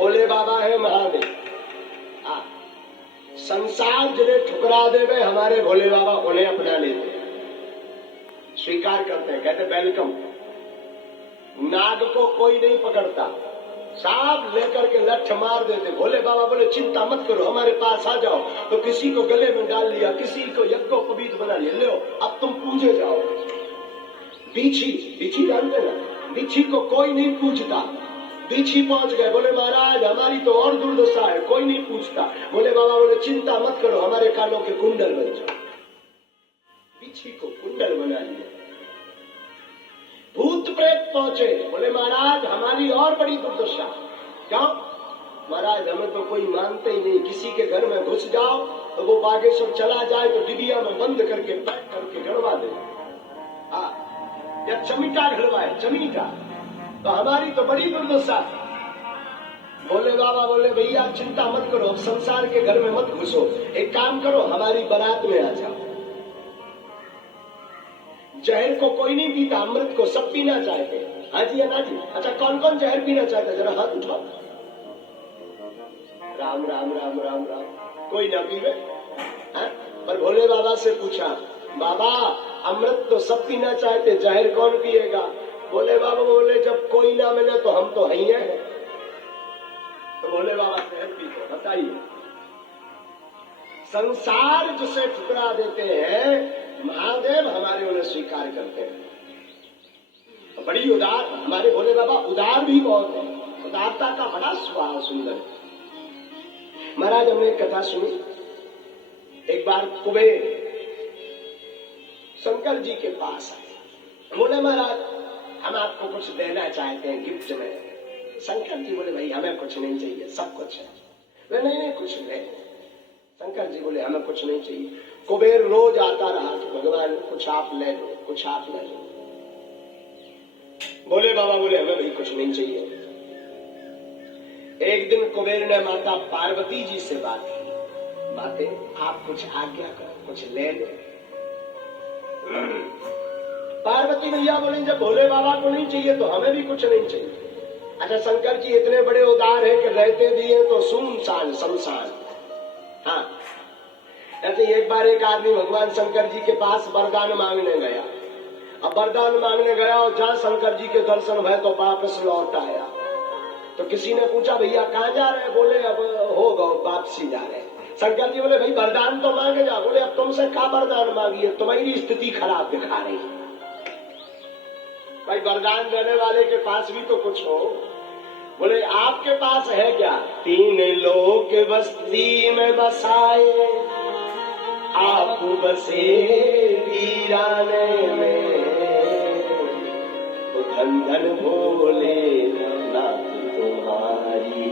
भोले बाबा है महादेव। संसार जिन्हें ठुकरा देवे हमारे भोले बाबा उन्हें अपना लेते हैं, स्वीकार करते हैं, कहते वेलकम। नाग को कोई नहीं पकड़ता, सांप लेकर के लठ मार देते। भोले बाबा बोले चिंता मत करो, हमारे पास आ जाओ। तो किसी को गले में डाल लिया, किसी को यज्ञोपवीत बना लिया, लो अब तुम पूजे जाओ। बिच्छी जानते ना, बिच्छी को कोई नहीं पूछता। बिच्छी पहुंच गए, बोले महाराज हमारी तो और दुर्दशा है, कोई नहीं पूछता। बोले बाबा बोले चिंता मत करो, हमारे कानों के कुंडल बन जाओ। बिच्छी को कुंडल बना लिया। भूत प्रेत पहुंचे, बोले महाराज हमारी और बड़ी दुर्दशा। क्यों? महाराज हमें तो कोई मानते ही नहीं, किसी के घर में घुस जाओ तो वो बागेश्वर चला जाए तो डिबिया में बंद करके पैक करके गड़वा दे, या चमीटा घड़वाए, चमीटा। तो हमारी तो बड़ी दुर्दशा। बोले बाबा बोले भैया चिंता मत करो, अब संसार के घर में मत घुसो, एक काम करो हमारी बारात में आ जाओ। जहर को कोई नहीं पीता, अमृत को सब पीना चाहते। हाँ जी अना जी, अच्छा कौन कौन जहर पीना चाहता है जरा हाथ उठाओ। राम राम राम राम राम, कोई ना पीवे। पर भोले बाबा से पूछा, बाबा अमृत तो सब पीना चाहते, जहर कौन पिएगा? बोले बाबा बोले जब कोई ना मिले तो हम तो ही हैं। तो बोले बाबा जहर पीते, बताइए। संसार जिसे ठुकरा देते हैं महादेव हमारे उन्हें स्वीकार करते हैं। बड़ी उदार, हमारे भोले बाबा उदार भी बहुत है, उदारता का बड़ा स्वभाव सुंदर। महाराज हमने एक कथा सुनी, एक बार कुबेर शंकर जी के पास आए, बोले महाराज हम आपको कुछ देना चाहते हैं गिफ्ट में। शंकर जी बोले भाई हमें कुछ नहीं चाहिए, सब कुछ है। नहीं कुछ नहीं। शंकर जी बोले हमें कुछ नहीं चाहिए। कुबेर रोज आता रहा, भगवान कुछ आप ले लो, कुछ आप ले लो। बोले बाबा बोले हमें भी कुछ नहीं चाहिए। एक दिन कुबेर ने माता पार्वती जी से बात की, माते आप कुछ आज्ञा करो, कुछ ले लो। पार्वती मैया बोले जब भोले बाबा को नहीं चाहिए तो हमें भी कुछ नहीं चाहिए। अच्छा शंकर जी इतने बड़े उदार है कि रहते भी हैं तो सुनसान शमशान। हाँ ऐसे एक बार एक आदमी भगवान शंकर जी के पास वरदान मांगने गया। अब वरदान मांगने गया और जहाँ शंकर जी के दर्शन भय तो वापस लौट आया। तो किसी ने पूछा भैया कहाँ जा रहे हैं? बोले अब हो गो वापसी जा रहे हैं। शंकर जी बोले भाई वरदान तो मांगे जा। बोले अब तुमसे क्या वरदान मांगी है, तुम्हारी स्थिति खराब दिखा रही है। भाई वरदान देने वाले के पास भी तो कुछ हो। बोले आपके पास है क्या? 3 लोक बस्ती में बसाए, आप बसे वीराने में, तो धन धन भोले नाथ तुम्हारी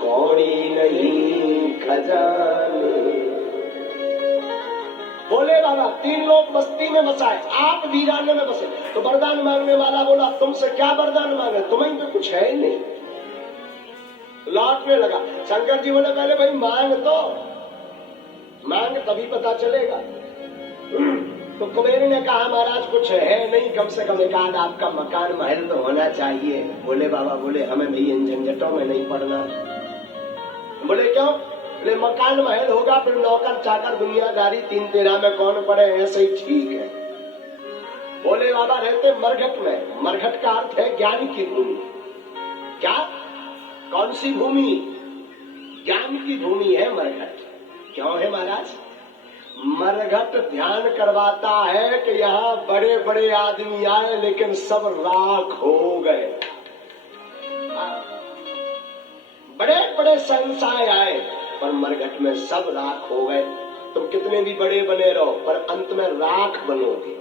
कौड़ी नहीं खजाने। बोले बाबा 3 लोग बस्ती में बसाए, आप वीराने में बसे। तो वरदान मांगने वाला बोला तुमसे क्या वरदान मांगे, तुम्हें तो कुछ है ही नहीं। लौटने लगा। शंकर जी बोले पहले भाई मांग तभी पता चलेगा। तो कुबेर ने कहा महाराज कुछ है नहीं, कम से कम एक आध आपका मकान महल तो होना चाहिए। बोले बाबा बोले हमें भी इन झंझटों में नहीं पड़ना। बोले क्यों? बोले मकान महल होगा फिर नौकर चाकर दुनियादारी 3 तेरा में कौन पड़े, ऐसे ही ठीक है। बोले बाबा रहते मरघट में। मरघट का अर्थ है ज्ञान की भूमि। क्या? कौन सी भूमि? ज्ञान की भूमि है मरघट। क्यों है महाराज? मरघट ध्यान करवाता है कि यहाँ बड़े बड़े आदमी आए लेकिन सब राख हो गए। बड़े बड़े संसाय आए पर मरघट में सब राख हो गए। तुम कितने भी बड़े बने रहो पर अंत में राख बनोगे।